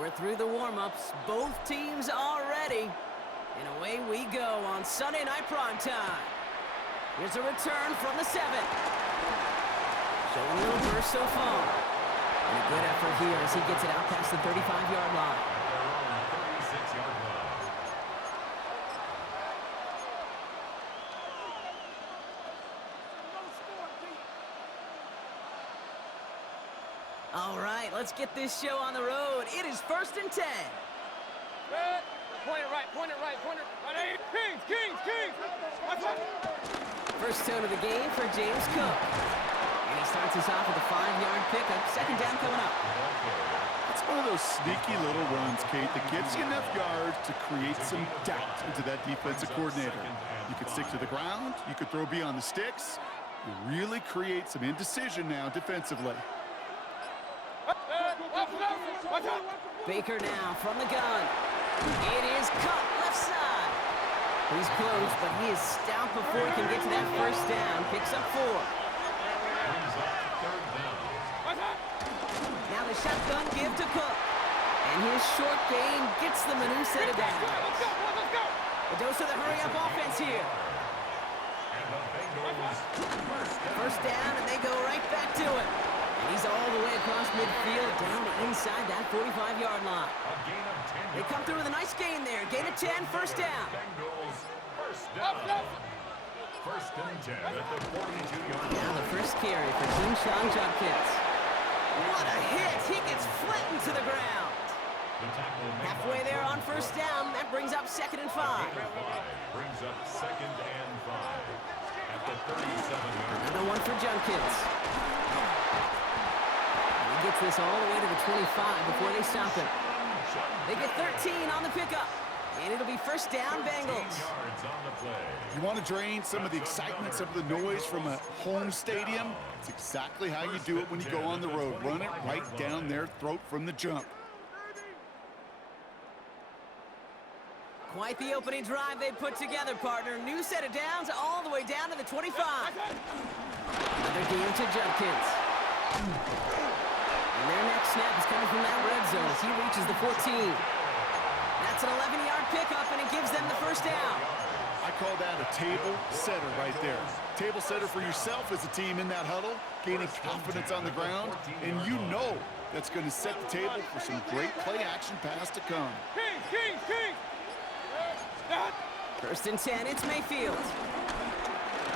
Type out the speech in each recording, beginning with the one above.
We're through the warm-ups. Both teams are ready. And away we go on Sunday Night Primetime. Here's a return from the 7. Showing a little burst so far. And a good effort here as he gets it out past the 35-yard line. All right, let's get this show on the road. It is 1st and 10. Point it right, point it right, point it right. Kings, Kings, Kings! First tone of the game for James Cook. And he starts us off with a 5-yard pickup. Second down coming up. It's one of those sneaky little runs, Kate, that gets you enough yards to create some doubt into that defensive coordinator. You could stick to the ground. You could throw beyond the sticks. You really create some indecision now defensively. Baker now from the gun. It is cut left side. He's close, but he is stout before he can get to that first down. Picks up 4. Now the shotgun give to Cook. And his short gain gets them a new set of downs. A dose of the hurry-up offense here. First down, and they go right back to it. And he's all the way across midfield, down to inside that 45-yard line. They come through with a nice gain there. Gain of 10, first down. First and 10 at the 42-yard line. Now the first carry for Team Sean Judkins. What a hit! He gets flattened to the ground. Halfway there on first down. That brings up 2nd and 5. Brings up 2nd and 5 at the 37-yard line. Another one for Judkins. He gets this all the way to the 25 before they stop him. They get 13 on the pickup. And it'll be first down, Bengals. You want to drain some of the excitement, some of the noise from a home stadium? It's exactly how you do it when you go on the road. Run it right down their throat from the jump. Quite the opening drive they put together, partner. New set of downs all the way down to the 25. Another game to Judkins. And their next snap is coming from that red zone as he reaches the 14. That's an 11-yard pickup, and it gives them the first down. I call that a table setter right there. Table setter for yourself as a team in that huddle, gaining confidence on the ground, and you know that's going to set the table for some great play-action pass to come. Kings, Kings, Kings! First and 10, it's Mayfield.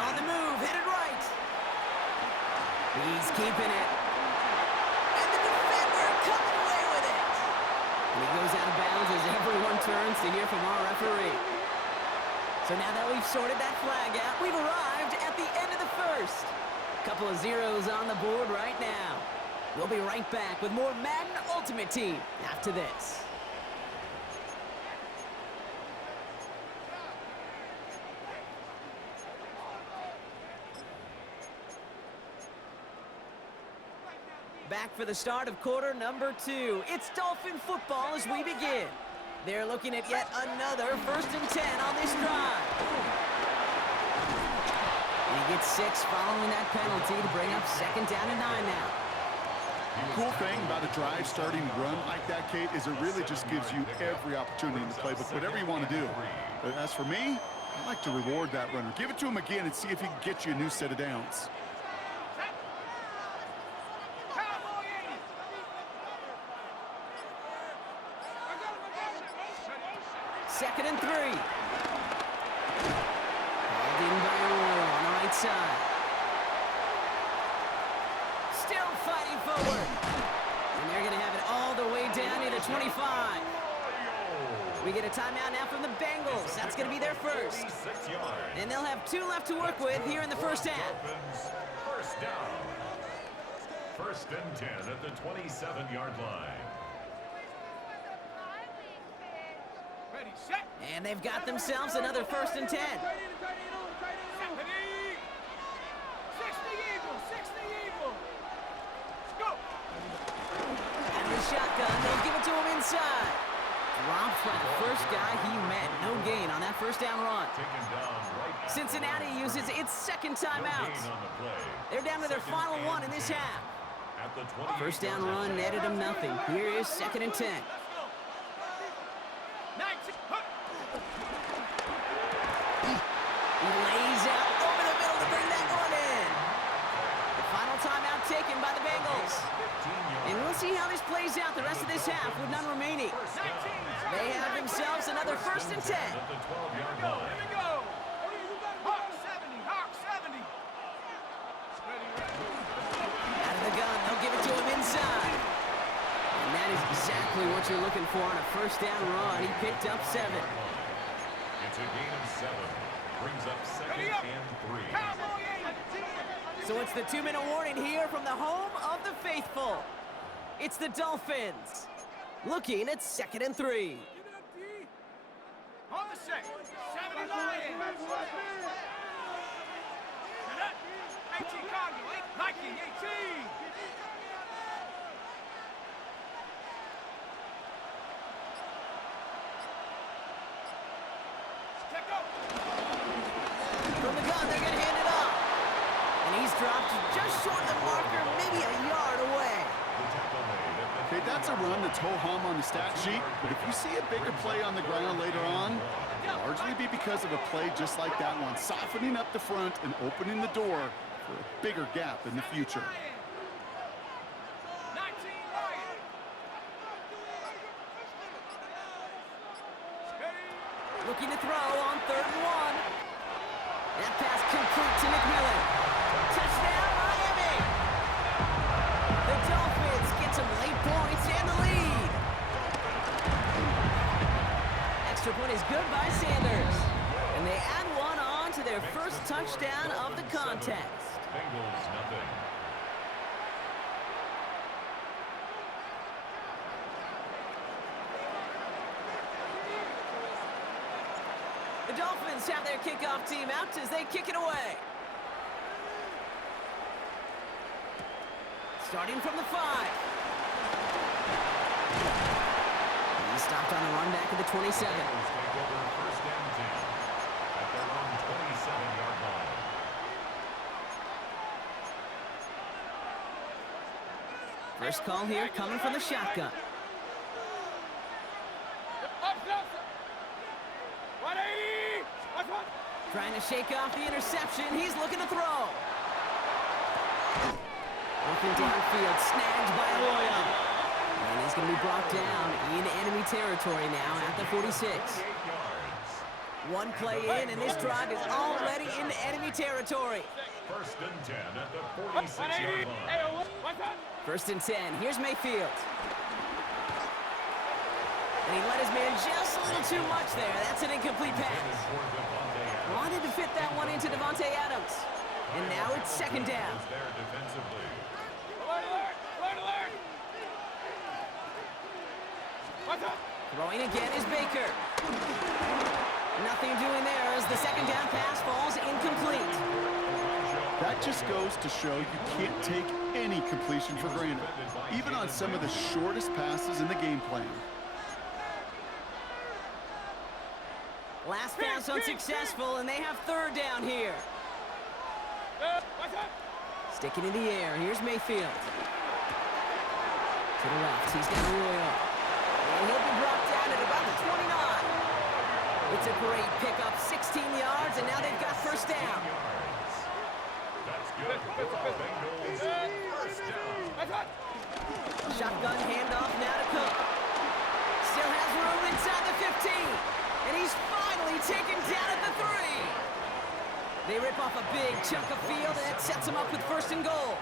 On the move, headed right. He's keeping it. And the defender coming away with it. And he goes out of bounds as everyone turns to hear from our referee. So now that we've sorted that flag out, we've arrived at the end of the first. Couple of zeros on the board right now. We'll be right back with more Madden Ultimate Team after this. Back for the start of quarter number 2. It's Dolphin football as we begin. They're looking at yet another 1st and 10 on this drive. And he gets 6 following that penalty to bring up 2nd down and 9 now. Cool thing about a drive starting run like that, Kate, is it really just gives you every opportunity in the playbook, whatever you want to do. But as for me, I like to reward that runner. Give it to him again and see if he can get you a new set of downs. Second and 3. Called in by Royal on the right side. Still fighting forward. And they're going to have it all the way down to the 25. We get a timeout now from the Bengals. That's going to be their first. And they'll have 2 left to work with here in the first half. First down. 1st and 10 at the 27-yard line. And they've got themselves another 1st and 10. And the shotgun, they'll give it to him inside. Drops by the first guy he met. No gain on that first down run. Cincinnati uses its 2nd timeout. They're down to their final one in this half. First down run netted them nothing. Here is 2nd and 10. by the Bengals. And we'll see how this plays out the rest of this half with none remaining. They have themselves another 1st and 10. Here we go. Hawk 70, Hawk 70. Out of the gun, they'll give it to him inside. And that is exactly what you're looking for on a 1st down run. He picked up 7. It's a gain of 7. Brings up 2nd and 3. So it's the 2-minute warning here from the home of the faithful. It's the Dolphins. Looking at 2nd and 3. On the set. 70 Lions. 18 Cardinal, 8 Viking, 18. Check out. From the gun, they're going to hand it off. And he's dropped just short of the marker, maybe a yard away. Okay, that's a run that's ho-hum on the stat sheet, but if you see a bigger play on the ground later on, it'll largely be because of a play just like that one, softening up the front and opening the door for a bigger gap in the future. 19 Lions. Looking to throw on 3rd and 1. That pass complete to McMillan. Touchdown, Miami! The Dolphins get some late points and the lead. Extra point is good by Sanders. And they add one on to their 1st touchdown of the contest. Bengals nothing. The Dolphins have their kickoff team out as they kick it away. Starting from the 5. He stopped on the run back at the 27. Take over 1st and 10 at their own 27-yard line. First call here coming from the shotgun. Up, up. 180. What's one? Trying to shake off the interception. He's looking to throw. Looking downfield, snagged by Arroyo. And he's going to be brought down in enemy territory now at the 46. 8 yards. One play in, and this drive is already in enemy territory. 1st and 10 at the 46-yard line. What's up? 1st and 10. Here's Mayfield. And he let his man just a little too much there. That's an incomplete pass. Wanted to fit that one into Devontae Adams. And now it's 2nd down. There defensively. Alert, alert, alert, alert. What's up? Throwing again is Baker. Nothing doing there as the 2nd down pass falls incomplete. That just goes to show you can't take any completion for granted, even on some of the shortest passes in the game plan. Last pass unsuccessful, and they have 3rd down here. What's up? Sticking in the air, here's Mayfield. To the left, he's got Arroyo. And he'll be brought down at about the 29. It's a great pickup, 16 yards, and now they've got 1st down. That's good. Bengals 1st down. What's up? Shotgun handoff now to Cook. Still has room inside the 15. And he's finally taken down at the 3. They rip off a big chunk of field, and it sets them up with 1st and goal.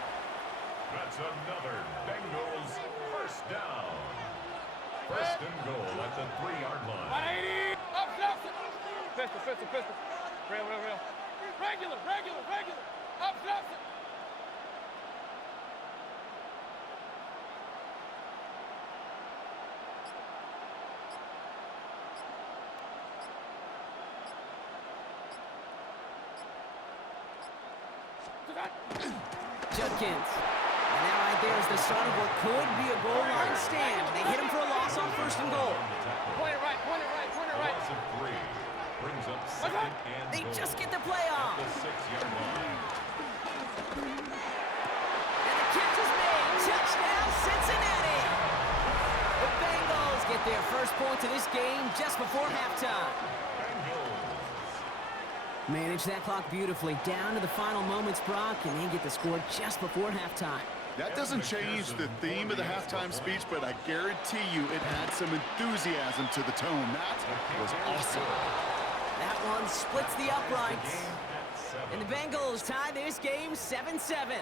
That's another Bengals 1st down. 1st and goal at the 3-yard line. 180. Up, up. Pistol, pistol, pistol. Real, real, real. Regular, regular, regular. Up, up. Judkins. And that right there is the start of what could be a goal line stand. They hit him for a loss on 1st and goal. Point it right, point it right, point it right. Loss of 3 brings up 2nd and They goal just get the play at off. the 6-yard line. And the catch is made. Touchdown, Cincinnati. The Bengals get their 1st points of this game just before halftime. Manage that clock beautifully. Down to the final moments, Brock, and they get the score just before halftime. That doesn't change the theme of the halftime speech, but I guarantee you it adds some enthusiasm to the tone. That was awesome. That one splits the uprights. And the Bengals tie this game 7-7.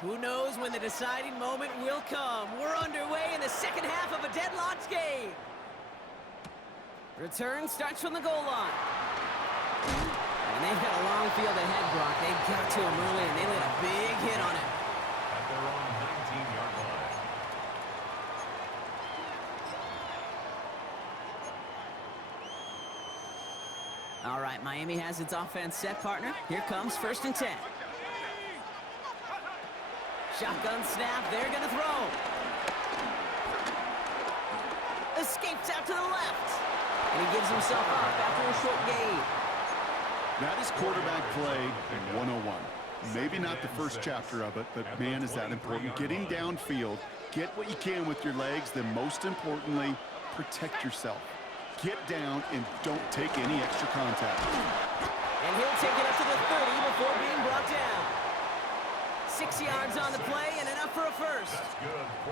Who knows when the deciding moment will come? We're underway in the second half of a deadlocked game. Return starts from the goal line. And they've got a long field ahead, Brock. They got to him early, and they laid a big hit on him. At their own 19-yard line. All right, Miami has its offense set, partner. Here comes 1st and 10. Shotgun snap, they're gonna throw. Escapes out to the left. And he gives himself up after a short gain. That is quarterback play 101. Maybe not the first chapter of it, but man, is that important. Getting downfield, get what you can with your legs, then most importantly, protect yourself. Get down and don't take any extra contact. And he'll take it up to the 30 before being brought down. 6 yards on the play and enough for a first.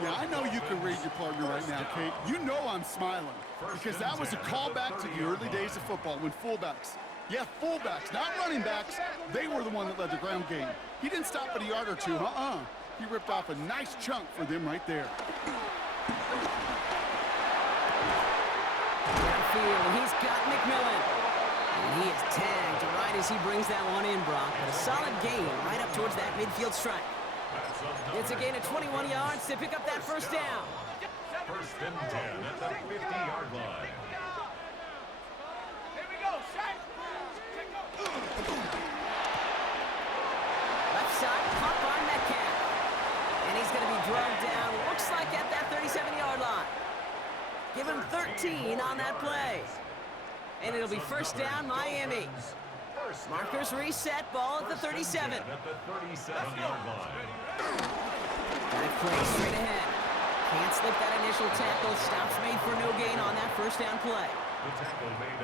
Yeah, I know you can read your partner right now, Kate. You know I'm smiling because that was a callback to the early days of football when fullbacks, fullbacks, not running backs, they were the one that led the ground game. He didn't stop at a yard or two, He ripped off a nice chunk for them right there. Downfield, he's got McMillan. And he is tagged right as he brings that one in, Brock. But a solid gain right up towards that midfield strike. It's a gain of 21 yards to pick up that first down. 1st and 10 at the 50-yard line. Here we go, Shaq. Left side, caught by Metcalf. And he's going to be drugged down, looks like at that 37-yard line. Give him 13 on that play. And it'll be first down, Miami. Markers reset, ball at the 37. At the 37-yard line. Got it played straight ahead. Can't slip that initial tackle. Stops made for no gain on that first down play.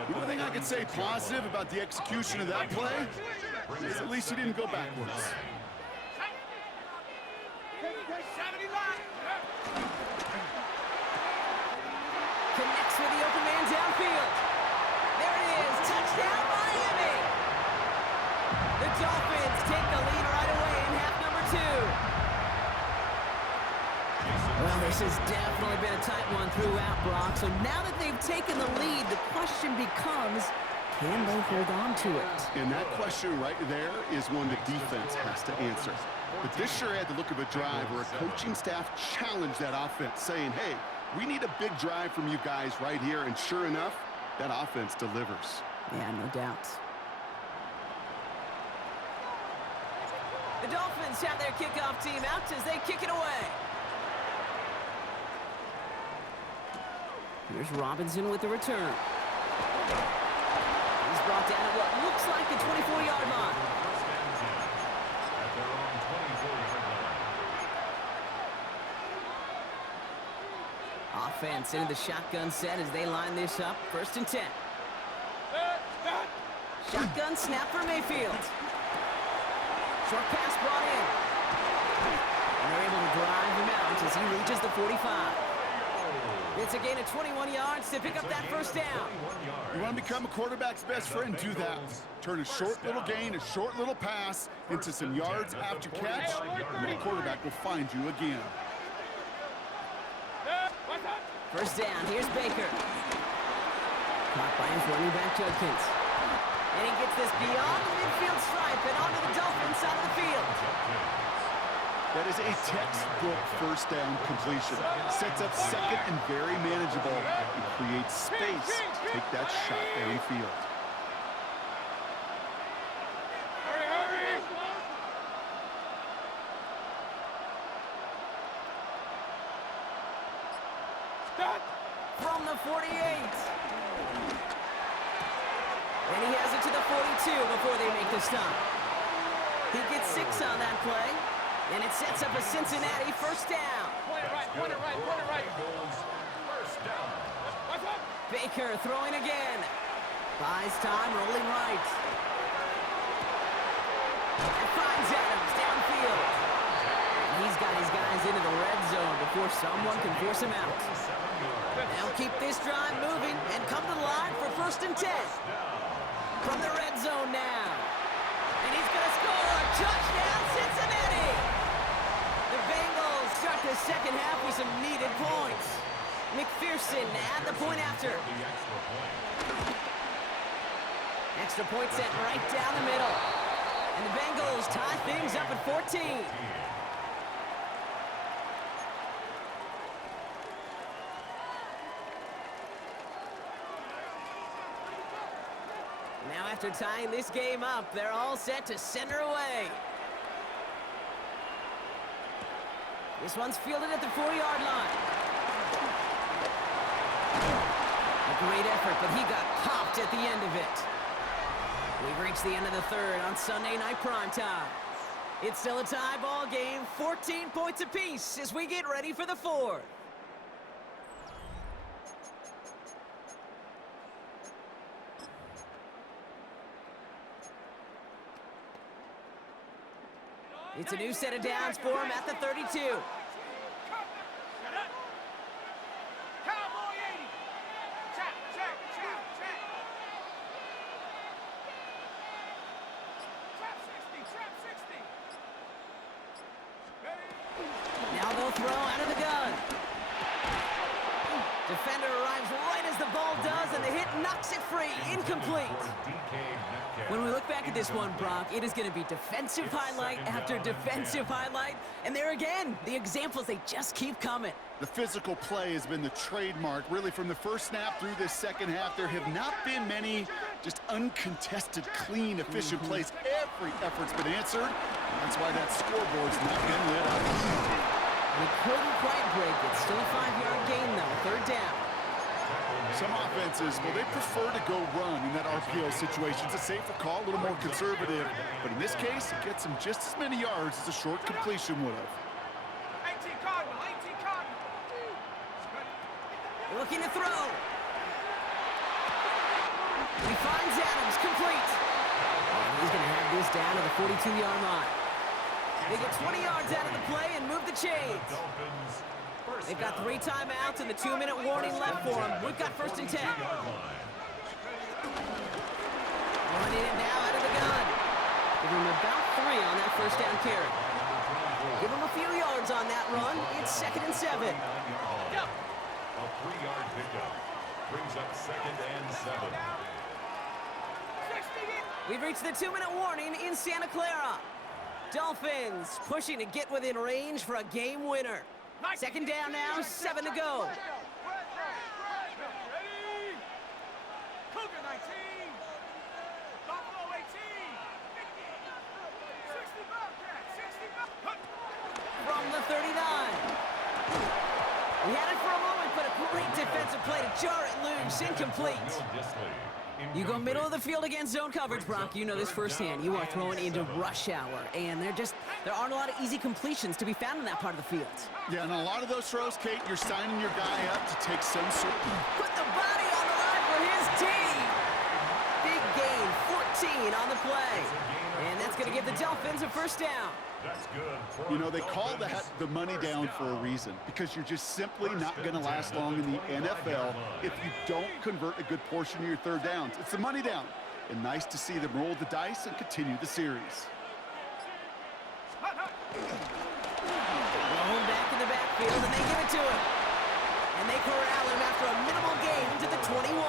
The only thing I can say positive about the execution of that play is at least he didn't go backwards. Connects with the open man downfield. There it is. Touchdown, Miami. The Dolphins take the lead right away in half number 2. Well, this has definitely been a tight one throughout, Brock. So now that they've taken the lead, the question becomes, can they hold on to it? And that question right there is one the defense has to answer. But this sure had the look of a drive where a coaching staff challenged that offense, saying, hey, we need a big drive from you guys right here. And sure enough, that offense delivers. Yeah, no doubt. The Dolphins have their kickoff team out as they kick it away. Here's Robinson with the return. He's brought down at what looks like the 24-yard line. At their own 24-yard line. Offense into the shotgun set as they line this up. 1st and 10. Shotgun snap for Mayfield. Short pass brought in. And they're able to drive him out as he reaches the 45. It's a gain of 21 yards to pick up that first down. You want to become a quarterback's best friend? Do that. Turn a short little gain, a short little pass into some yards after catch, and the quarterback will find you again. First down, here's Baker. Caught by his running back, Judkins. And he gets this beyond the midfield stripe and onto the Dolphins side of the field. That is a textbook first down completion. Sets up second and very manageable and creates space to take that shot downfield. Hurry, hurry! Stop! From the 48. And he has it to the 42 before they make the stop. He gets 6 on that play. And it sets up a Cincinnati first down. Point it right, point it right, point it right. Bengals first down. Watch out. Baker throwing again. Buys time, rolling right. And finds Adams downfield. And he's got his guys into the red zone before someone can force him out. They'll keep this drive moving and come to the line for 1st and 10. From the red zone now. And he's going to score. Touchdown, Cincinnati! The Bengals start the second half with some needed points. McPherson at the point after. Extra point set right down the middle. And the Bengals tie things up at 14. Now after tying this game up, they're all set to center away. This one's fielded at the 4-yard line. A great effort, but he got popped at the end of it. We've reached the end of the third on Sunday Night Primetime. It's still a tie ball game, 14 points apiece as we get ready for the fourth. It's a new set of downs for him at the 32. Shut up. Cowboy 80. Check, check, check, check. Trap 60, trap 60. Ready? Now they'll throw out of the gun. Defender arrives right as the ball does, and the hit knocks it free. Incomplete. When we look back at this one, Brock, it is going to be defensive highlight after defensive highlight. And there again, the examples, they just keep coming. The physical play has been the trademark, really, from the first snap through this second half. There have not been many just uncontested, clean, efficient plays. Every effort's been answered. That's why that scoreboard's not been lit up. They couldn't quite break it. Still a 5-yard gain, though. 3rd down. Some offenses, well, they prefer to go run in that RPO situation. It's a safer call, a little more conservative. But in this case, it gets them just as many yards as a short completion would have. 18 Cardinal, 18 Cardinal. Looking to throw. He finds Adams, complete. And he's going to have this down to the 42-yard line. They get 20 yards out of the play and move the chains. They've got 3 timeouts and the 2-minute warning left for them. We've got 1st and 10. Running it now out of the gun. Give him about 3 on that 1st down carry. Give him a few yards on that run. It's 2nd and 7. Yep. A 3-yard pickup brings up 2nd and 7. 60. We've reached the 2-minute warning in Santa Clara. Dolphins pushing to get within range for a game winner. 2nd down now, 7 to go. Ready? Cougar 19. Buffalo 18. 60 Bobcat, 60 Bobcat. From the 39. We had it for a moment, but a great defensive play to jar it loose. Incomplete. You go middle of the field against zone coverage, Brock. You know this firsthand. You are throwing into rush hour, and there aren't a lot of easy completions to be found in that part of the field. Yeah, and a lot of those throws, Kate, you're signing your guy up to take some sort of... Put the body on the line for his team. Big gain, 14 on the play. And that's going to give the Dolphins a 1st down. That's good. You know, they call that the money down for a reason, because you're just simply not going to last long in the NFL if you don't convert a good portion of your 3rd downs. It's the money down. And nice to see them roll the dice and continue the series. Thrown back in the backfield, and they give it to him. And they corral him after a minimal gain to the 21.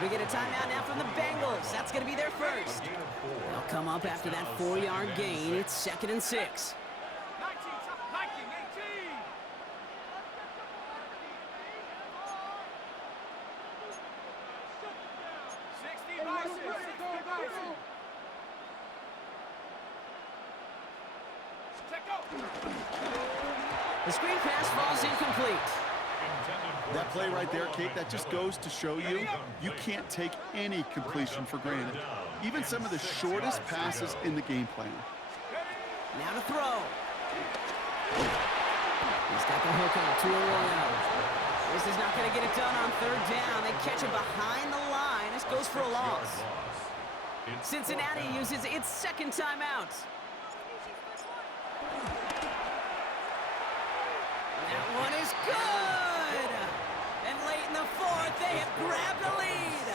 We get a timeout now from the Bengals. That's going to be their 1st. They'll come up after that 4-yard gain. It's 2nd and 6. 19, 18. The screen pass falls incomplete. That play right there, Kate, that just goes to show you, you can't take any completion for granted. Even some of the shortest passes in the game plan. Now to throw. He's got the hook on 2 Arroyo. This is not going to get it done on 3rd down. They catch him behind the line. This goes for a loss. Cincinnati uses its 2nd timeout. That one is good! And late in the 4th, they have grabbed the lead.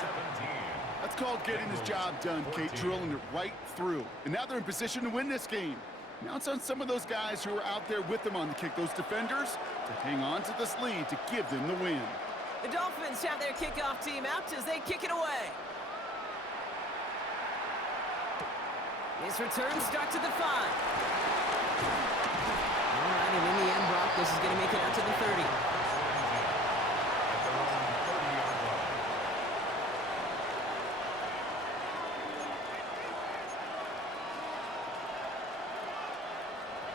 That's called getting his job done, Kate, drilling it right through. And now they're in position to win this game. Now it's on some of those guys who are out there with them on the kick, those defenders, to hang on to this lead to give them the win. The Dolphins have their kickoff team out as they kick it away. His return starts at the 5. All right, and in the end, Brock, this is going to make it out to the 30.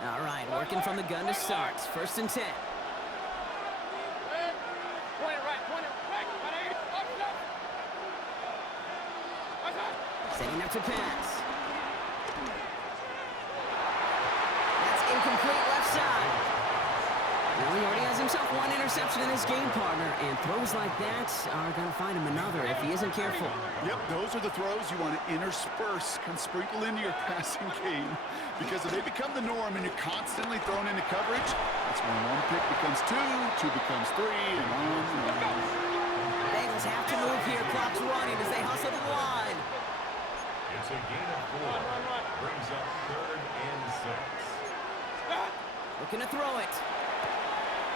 All right, working from the gun to start. 1st and 10. Setting up to pass. That's incomplete left side. Well, he already has himself 1 interception in his game, partner, and throws like that are going to find him another if he isn't careful. Yep, those are the throws you want to intersperse, can sprinkle into your passing game, because if they become the norm and you're constantly thrown into coverage, that's when 1 pick becomes 2, 2 becomes 3, and on and on. Bengals have to move here. Clock's running as they hustle the line. It's a gain of 4. Brings up 3rd and 6. Looking to throw it.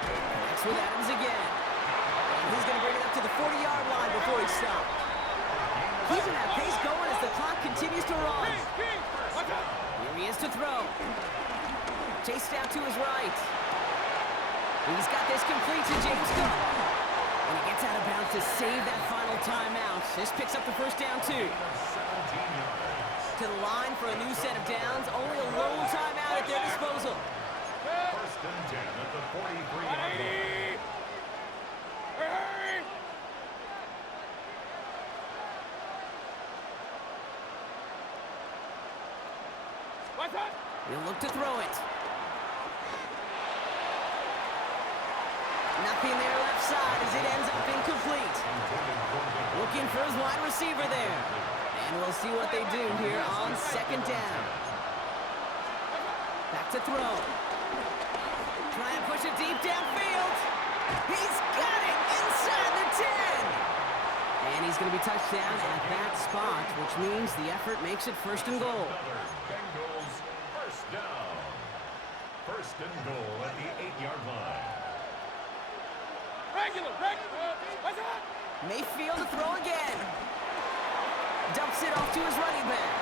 Connects with Adams again. And he's going to bring it up to the 40-yard line before he stops. Keeping that pace going as the clock continues to run. Here he is to throw. Chased out to his right. He's got this complete to James Cook. And he gets out of bounds to save that final timeout. This picks up the 1st down, 2. To the line for a new set of downs. Only a lone timeout at their disposal. 1st and 10 at the 43-yard line. He'll look to throw it. Nothing there left side as it ends up incomplete. Looking for his wide receiver there. And we'll see what they do here on 2nd down. Back to throw. Trying to push it deep downfield. He's got it inside the 10. And he's going to be touched down at that spot, which means the effort makes it 1st and goal. Bengals 1st down. 1st and goal at the 8-yard line. Regular. What's that? Mayfield to throw again. Dumps it off to his running back.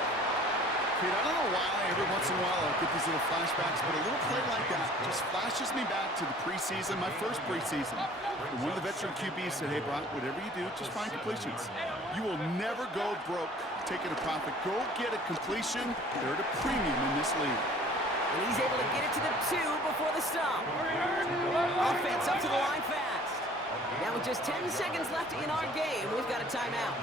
Kate, I don't know why every once in a while I get these little flashbacks, but a little play like that just flashes me back to the preseason, my first preseason. And one of the veteran QBs said, hey, Brock, whatever you do, just find completions. You will never go broke taking a profit. Go get a completion. They're at a premium in this league. And he's able to get it to the 2 before the stop. Offense up to the line fast. Now with just 10 seconds left in our game, we've got a timeout.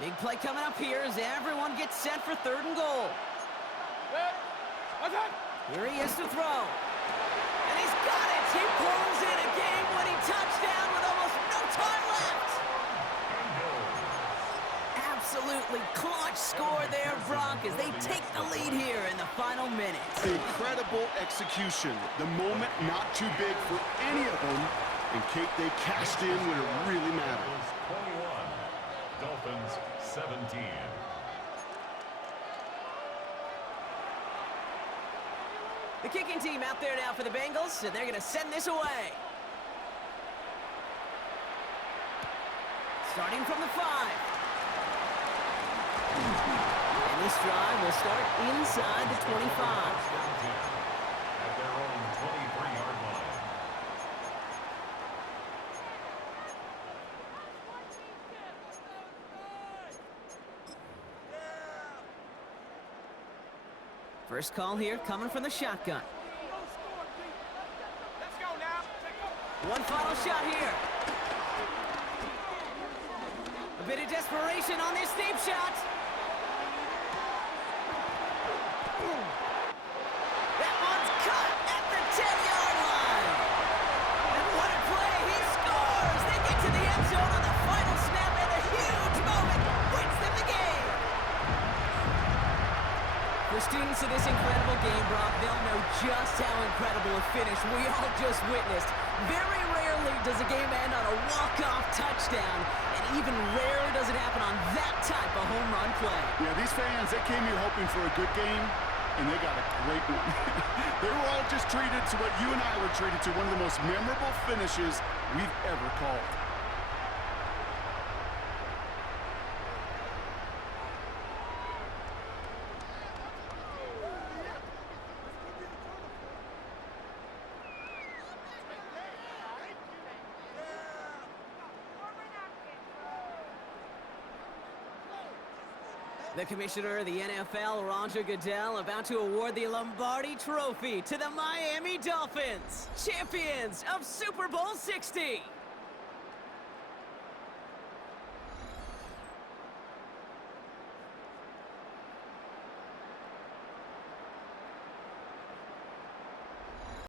Big play coming up here as everyone gets set for 3rd and goal. Here he is to throw. And he's got it. He pulls in a game-winning touchdown with almost no time left. Absolutely clutch score there, Brock, as they take the lead here in the final minutes. Incredible execution. The moment not too big for any of them. And Kate, they cashed in when it really mattered. 21. Dolphins 17. The kicking team out there now for the Bengals, and they're going to send this away. Starting from the 5. And this drive will start inside the 25. At their own 23-yard line. First call here coming from the shotgun. Let's go now. One final shot here. A bit of desperation on this deep shot. That one's cut at the 10-yard line. And what a play. He scores. They get to the end zone on the final snap, and a huge moment wins them the game. For students of this incredible game, Brock, they'll know just how incredible a finish we all just witnessed. Very rarely does a game end on a walk-off touchdown, and even rarer does it happen on that type of home run play. Yeah, these fans, they came here hoping for a good game, and they got a great one. They were all just treated to what you and I were treated to, one of the most memorable finishes we've ever called. The commissioner of the NFL, Roger Goodell, about to award the Lombardi Trophy to the Miami Dolphins, champions of Super Bowl 60.